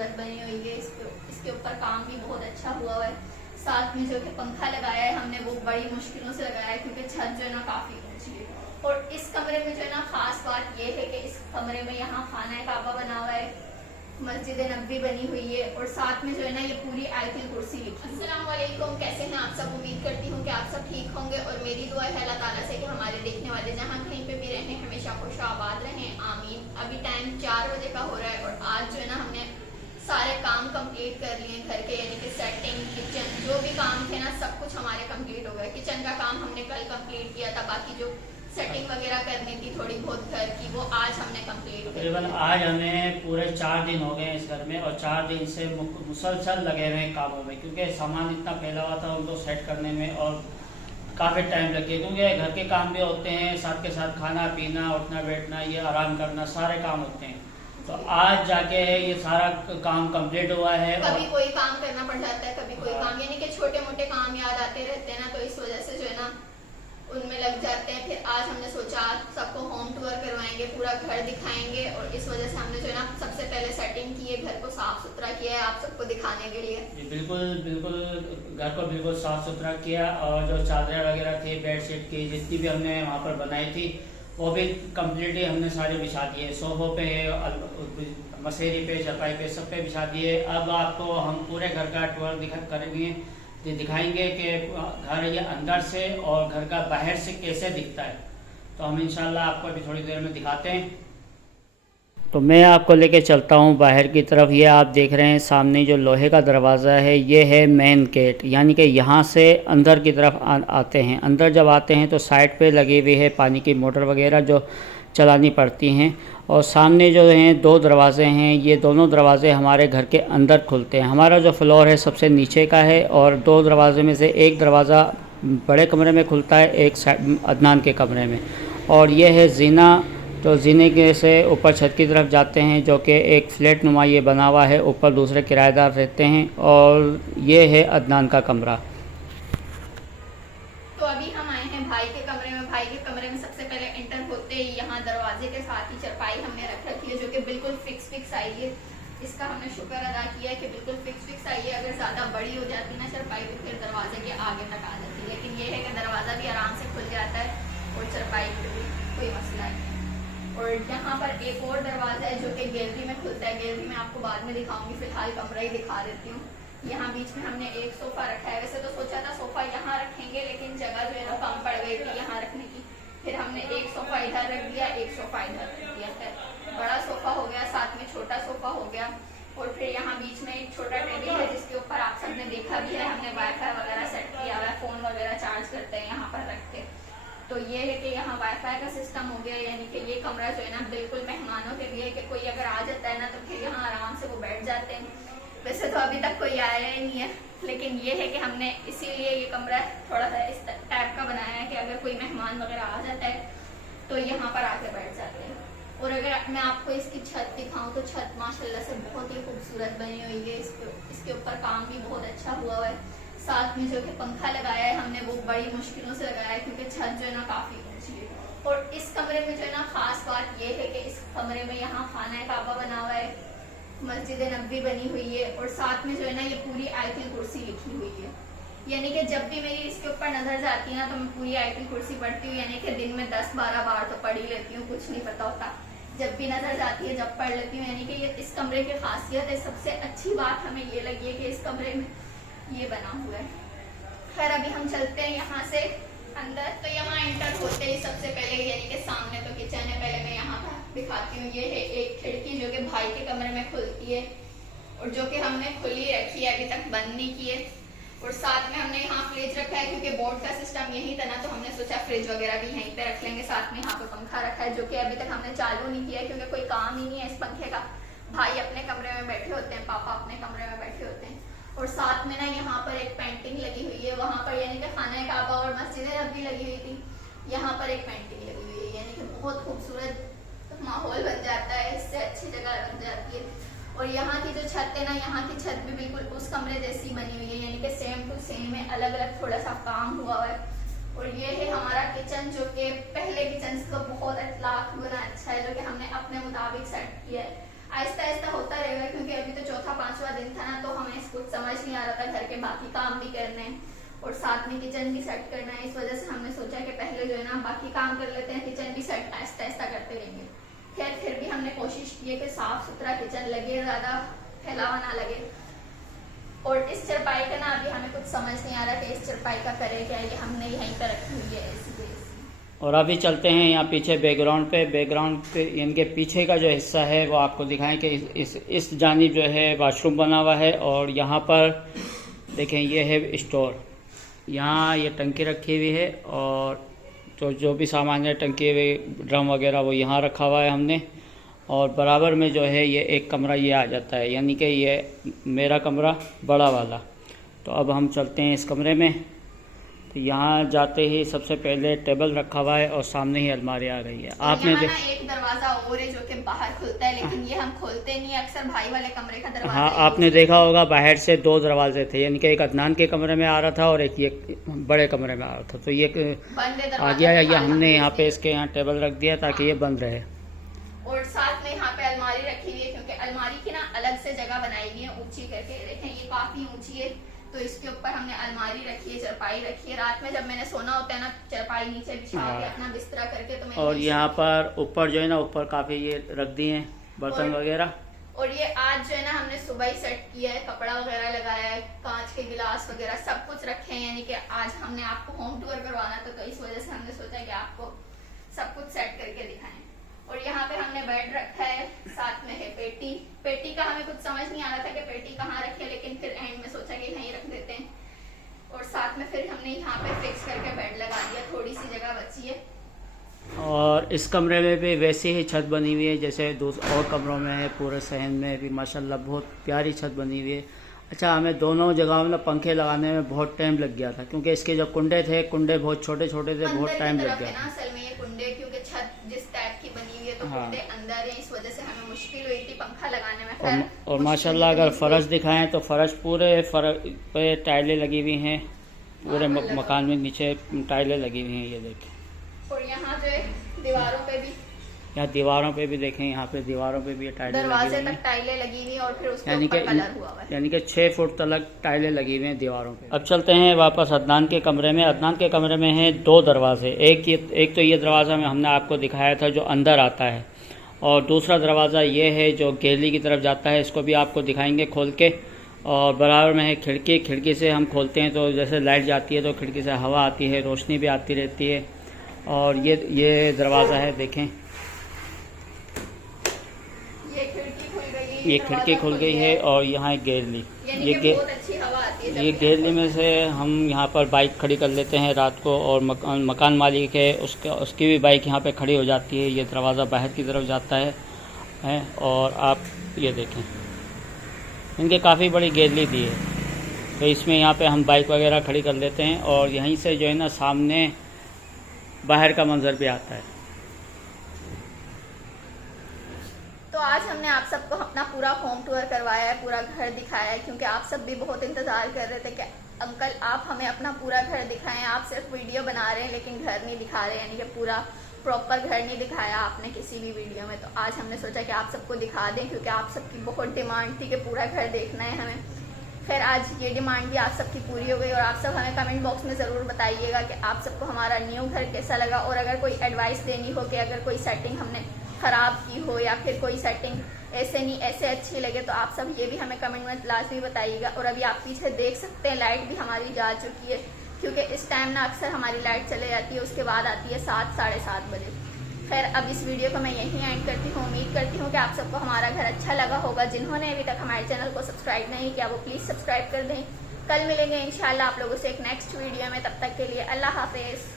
खूबसूरत बनी हुई है। इसके ऊपर काम भी बहुत अच्छा हुआ है। साथ में जो कि पंखा लगाया है हमने वो बड़ी मुश्किलों से लगाया है क्योंकि छत जो है ना काफ़ी ऊंची है। और इस कमरे में जो है ना खास बात ये है कि इस कमरे में यहाँ खाना काबा बना हुआ है, मस्जिद नबी बनी हुई है और साथ में जो है ना ये पूरी आयतुल कुर्सी लिखी है। अस्सलाम वालेकुम, कैसे हैं आप सब? उम्मीद करती हूँ कि आप सब ठीक होंगे और मेरी दुआ है अल्लाह ताला से कि हमारे देखने वाले जहाँ कहीं पे भी रहें हमेशा खुश आबाद रहें, आमीन। अभी टाइम 4 बजे का हो रहा है और आज जो है ना हमने सारे काम कंप्लीट कर लिए घर के, यानी कि सेटिंग, किचन, जो भी काम थे ना सब कुछ हमारे कंप्लीट हो गया। किचन का काम हमने कल कंप्लीट किया था, बाकी जो सेटिंग वगैरह करनी थी थोड़ी बहुत घर की वो आज हमने कंप्लीट की। तकरीबन आज हमें पूरे 4 दिन हो गए इस घर में और 4 दिन से मुसलसल लगे हुए हैं कामों में, क्योंकि सामान इतना फैला हुआ था उनको सेट करने में और काफ़ी टाइम लगे, क्योंकि घर के काम भी होते हैं, साथ के साथ खाना पीना, उठना बैठना, ये आराम करना, सारे काम होते हैं। तो आज जाके ये सारा काम कंप्लीट हुआ है। कभी कोई काम करना पड़ जाता है, कभी कोई काम, यानी कि छोटे मोटे काम याद आते रहते हैं ना, तो इस वजह से जो है ना उनमें लग जाते हैं। फिर आज हमने सोचा सबको होम टूर करवाएंगे, पूरा घर दिखाएंगे और इस वजह से हमने जो है ना सबसे पहले सेटिंग की है, घर को साफ सुथरा किया है आप सबको दिखाने के लिए। बिल्कुल बिल्कुल घर को बिल्कुल साफ सुथरा किया और जो चादरें वगैरह थी, बेडशीट की जितनी भी हमने वहाँ पर बनाई थी वो भी कम्प्लीटली हमने सारे बिछा दिए, सोफों पे, मसेरी पे, चटाई पे, सब पे बिछा दिए। अब आपको हम पूरे घर का टूर दिखाएंगे कि घर ये अंदर से और घर का बाहर से कैसे दिखता है। तो हम इंशाल्लाह आपको अभी थोड़ी देर में दिखाते हैं। तो मैं आपको लेके चलता हूँ बाहर की तरफ। ये आप देख रहे हैं सामने जो लोहे का दरवाज़ा है, ये है मेन गेट, यानी कि यहाँ से अंदर की तरफ आते हैं। अंदर जब आते हैं तो साइड पे लगी हुई है पानी की मोटर वगैरह जो चलानी पड़ती हैं। और सामने जो हैं 2 दरवाज़े हैं, ये दोनों दरवाज़े हमारे घर के अंदर खुलते हैं। हमारा जो फ्लोर है सबसे नीचे का है और 2 दरवाज़े में से एक दरवाज़ा बड़े कमरे में खुलता है, एक अदनान के कमरे में। और ये है जीना, तो जीने के से ऊपर छत की तरफ जाते हैं, जो कि एक फ्लैट नुमा ये बना हुआ है, ऊपर दूसरे किराएदार रहते हैं। और ये है अदनान का कमरा। तो अभी हम आए हैं भाई के कमरे में। भाई के कमरे में सबसे पहले एंटर होते ही यहाँ दरवाजे के साथ ही चारपाई हमने रख रखी है, जो कि बिल्कुल फिक्स आई है। इसका हमने शुक्र अदा किया है कि बिल्कुल फिक्स आई है। अगर ज्यादा बड़ी हो जाती ना चारपाई तो फिर दरवाजे के आगे तक आ जाती, लेकिन ये है कि दरवाजा भी आराम से खुल जाता है और चारपाई पे भी कोई मसला नहीं है। और यहाँ पर एक और दरवाजा है जो कि गैलरी में खुलता है। गैलरी में आपको बाद में दिखाऊंगी, फिलहाल कमरा ही दिखा देती हूँ। यहाँ बीच में हमने एक सोफा रखा है। वैसे तो सोचा था सोफा यहाँ रखेंगे, लेकिन जगह जो है ना कम पड़ गई थी यहाँ रखने की। फिर हमने एक सोफा इधर रख दिया, एक सोफा इधर रख दिया। फिर बड़ा सोफा हो गया, साथ में छोटा सोफा हो गया। और फिर यहाँ बीच में एक छोटा टेबल है जिसके ऊपर आप सबने देखा भी है, हमने वाईफाई वगैरह सेट किया हुआ है, फोन वगैरह चार्ज करते हैं यहाँ पर रख के। तो ये है कि यहाँ वाईफाई का सिस्टम हो गया, यानी कि ये कमरा जो है ना बिल्कुल मेहमानों के लिए, कि कोई अगर आ जाता है ना तो फिर यहाँ आराम से वो बैठ जाते हैं। वैसे तो अभी तक कोई आया ही नहीं है, लेकिन ये है कि हमने इसीलिए ये कमरा थोड़ा सा इस टाइप का बनाया है कि अगर कोई मेहमान वगैरह आ जाता है तो यहाँ पर आके बैठ जाते हैं। और अगर मैं आपको इसकी छत दिखाऊं तो छत माशाल्लाह से बहुत ही खूबसूरत बनी हुई है। इसके ऊपर काम भी बहुत अच्छा हुआ है। साथ में जो कि पंखा लगाया है हमने वो बड़ी मुश्किलों से लगाया है क्योंकि छत जो है ना काफी ऊंची है। और इस कमरे में जो है ना खास बात ये है कि इस कमरे में यहाँ खाना काबा बना हुआ है, मस्जिद नबी बनी हुई है और साथ में जो है ना ये पूरी आयतुल कुर्सी लिखी हुई है। यानी कि जब भी मेरी इसके ऊपर नजर जाती है ना तो मैं पूरी आयतुल कुर्सी पढ़ती हूँ, यानी कि दिन में 10-12 बार तो पढ़ ही लेती हूँ, कुछ नहीं पता होता। जब भी नजर जाती है जब पढ़ लेती हूँ, यानी कि ये इस कमरे की खासियत है। सबसे अच्छी बात हमें ये लगी है कि इस कमरे में ये बना हुआ है। खैर अभी हम चलते हैं यहाँ से अंदर। तो यहाँ एंटर होते ही सबसे पहले यानी कि सामने तो किचन है, पहले मैं यहाँ का दिखाती हूँ। ये है एक खिड़की जो कि भाई के कमरे में खुलती है और जो कि हमने खुली रखी है, अभी तक बंद नहीं की है। और साथ में हमने यहाँ फ्रिज रखा है क्योंकि बोर्ड का सिस्टम यही था ना, तो हमने सोचा फ्रिज वगैरह भी यहीं पे रख लेंगे। साथ में यहाँ पे पंखा रखा है जो कि अभी तक हमने चालू नहीं किया क्योंकि कोई काम ही नहीं है इस पंखे का। भाई अपने कमरे में बैठे होते हैं, पापा अपने कमरे में बैठे होते हैं। और साथ में ना यहाँ पर एक पेंटिंग लगी हुई है, वहाँ पर यानी कि खाना काबा और मस्जिद नबी लगी हुई थी, यहाँ पर एक पेंटिंग लगी हुई है, यानी कि बहुत खूबसूरत माहौल बन जाता है, इससे अच्छी जगह बन जाती है। और यहाँ की जो छत है ना, यहाँ की छत भी बिल्कुल उस कमरे जैसी बनी हुई है, यानी कि सेम टू सेम है, अलग अलग थोड़ा सा काम हुआ है। और ये है हमारा किचन जो कि पहले किचन से तो बहुत लाख गुना अच्छा है, जो कि हमने अपने मुताबिक सेट किया है। आहिस्ता आहिस्ता होता रहेगा क्योंकि अभी तो चौथा दिन था ना, तो हमें कुछ समझ नहीं आ रहा था, घर के बाकी काम भी करने हैं और साथ में किचन भी सेट करना है। इस वजह से हमने सोचा कि पहले जो है ना बाकी काम कर लेते हैं, किचन भी सेट आहिस्ता आहिस्ता करते रहेंगे। खैर फिर भी हमने कोशिश की है कि साफ सुथरा किचन लगे, ज्यादा फैलावा ना लगे। और इस चरपाई का ना अभी हमें कुछ समझ नहीं आ रहा कि इस चरपाई का करे क्या, ये हमने यहीं पर रखी हुई है ऐसी। और अभी चलते हैं यहाँ पीछे बैकग्राउंड पे इनके पीछे का जो हिस्सा है वो आपको दिखाएं कि इस जानिब जो है वॉशरूम बना हुआ है। और यहाँ पर देखें ये है स्टोर, यहाँ ये टंकी रखी हुई है और जो भी सामान है टंकी ड्रम वगैरह वो यहाँ रखा हुआ है हमने। और बराबर में जो है ये एक कमरा ये आ जाता है, यानी कि ये मेरा कमरा बड़ा वाला। तो अब हम चलते हैं इस कमरे में। तो यहाँ जाते ही सबसे पहले टेबल रखा हुआ है और सामने ही अलमारी आ गई है। आपने एक दरवाजा और है जो कि बाहर खुलता है, लेकिन ये हम खोलते नहीं, अक्सर भाई वाले कमरे का दरवाजा। हाँ, आपने देखा होगा बाहर से 2 दरवाजे थे, यानी कि एक अदनान के कमरे में आ रहा था और एक ये बड़े कमरे में आ रहा था। तो ये आ गया, ये हमने यहाँ पे इसके यहाँ टेबल रख दिया ताकि ये बंद रहे। और साथ में यहाँ पे अलमारी रखी हुई है, क्योंकि अलमारी की ना अलग से जगह बनाई हुई है ऊंची करके। देखें ये काफी ऊंची है, तो इसके ऊपर हमने अलमारी रखी है, चरपाई रखी है। रात में जब मैंने सोना होता है ना, चरपाई नीचे बिछा के अपना बिस्तरा करके, तो मैंने और यहाँ पर ऊपर जो है ना, ऊपर काफी ये रख दिए हैं बर्तन वगैरह। और ये आज जो है ना हमने सुबह ही सेट किया है, कपड़ा वगैरह लगाया है, कांच के गिलास वगैरह सब कुछ रखे हैं, यानी कि आज हमने आपको होम टूर करवाना था, तो इस वजह से हमने सोचा कि आपको सब कुछ सेट करके दिखाएं। और यहाँ पे हमने बेड रखा है, साथ में है पेटी का हमें कुछ समझ नहीं आ रहा था कि पेटी कहाँ रखे, लेकिन फिर एंड में सोचा कि यहीं रख देते हैं। और साथ में फिर हमने यहाँ पे फिक्स करके बेड लगा दिया, थोड़ी सी जगह बची है। और इस कमरे में भी वैसी ही छत बनी हुई है जैसे और कमरों में है। पूरे सहन में भी माशाल्लाह बहुत प्यारी छत बनी हुई है। अच्छा, हमें दोनों जगहों में पंखे लगाने में बहुत टाइम लग गया था, क्योंकि इसके जो कुंडे थे, कुंडे बहुत छोटे छोटे थे, बहुत टाइम लग गया। असल में ये कुंडे, क्योंकि छत जिस टाइप की बनी हुई है तो कुंडे अंदर है, इस वजह से हमें मुश्किल हुई थी पंखा लगाने में। और माशाल्लाह अगर फर्श दिखाएं तो फर्श पूरे पे टाइलें लगी हुई हैं, पूरे मकान में नीचे टाइलें लगी हुई हैं, ये देखें। और यहाँ जो है दीवारों पे भी, यहाँ दीवारों पे भी देखें, यहाँ पे दीवारों पे भी टाइलें दरवाजे तक टाइलें लगी हुई और फिर उसके ऊपर कलर हुआ है, यानी कि 6 फुट तक टाइलें लगी हुई हैं दीवारों पे। अब चलते हैं वापस अदनान के कमरे में। अदनान के कमरे में हैं 2 दरवाजे। एक तो ये दरवाज़ा में हमने आपको दिखाया था जो अंदर आता है, और दूसरा दरवाज़ा ये है जो गैलरी की तरफ जाता है, इसको भी आपको दिखाएंगे खोल के। और बराबर में है खिड़की से हम खोलते हैं तो जैसे लाइट जाती है तो खिड़की से हवा आती है, रोशनी भी आती रहती है। और ये दरवाज़ा है, देखें ये खिड़की खुल गई है। और यहाँ एक गैलरी, ये गैलरी में से हम यहाँ पर बाइक खड़ी कर लेते हैं रात को, और मकान मालिक है उसकी भी बाइक यहाँ पे खड़ी हो जाती है। ये दरवाज़ा बाहर की तरफ जाता है। और आप ये देखें, इनके काफ़ी बड़ी गैलरी दी है, तो इसमें यहाँ पे हम बाइक वगैरह खड़ी कर लेते हैं। और यहीं से जो है ना सामने बाहर का मंजर भी आता है। तो आज हमने आप सबको अपना पूरा होम टूर करवाया है, पूरा घर दिखाया है, क्योंकि आप सब भी बहुत इंतजार कर रहे थे कि अंकल आप हमें अपना पूरा घर दिखाएं। आप सिर्फ वीडियो बना रहे हैं लेकिन घर नहीं दिखा रहे, यानी कि पूरा प्रॉपर घर नहीं दिखाया आपने किसी भी वीडियो में। तो आज हमने सोचा कि आप सबको दिखा दें, क्योंकि आप सबकी बहुत डिमांड थी कि पूरा घर देखना है हमें। खैर आज ये डिमांड भी आप सबकी पूरी हो गई। और आप सब हमें कमेंट बॉक्स में ज़रूर बताइएगा कि आप सबको हमारा न्यू घर कैसा लगा, और अगर कोई एडवाइस देनी हो कि अगर कोई सेटिंग हमने ख़राब की हो या फिर कोई सेटिंग ऐसे नहीं ऐसे अच्छी लगे, तो आप सब ये भी हमें कमेंट में लाजमी बताइएगा। और अभी आप पीछे देख सकते हैं लाइट भी हमारी जा चुकी है, क्योंकि इस टाइम ना अक्सर हमारी लाइट चले जाती है, उसके बाद आती है 7 साढ़े 7 बजे। खैर अब इस वीडियो को मैं यहीं एंड करती हूँ। उम्मीद करती हूँ कि आप सबको हमारा घर अच्छा लगा होगा। जिन्होंने अभी तक हमारे चैनल को सब्सक्राइब नहीं किया वो प्लीज़ सब्सक्राइब कर दें। कल मिलेंगे इंशाल्लाह आप लोगों से एक नेक्स्ट वीडियो में, तब तक के लिए अल्लाह हाफिज़।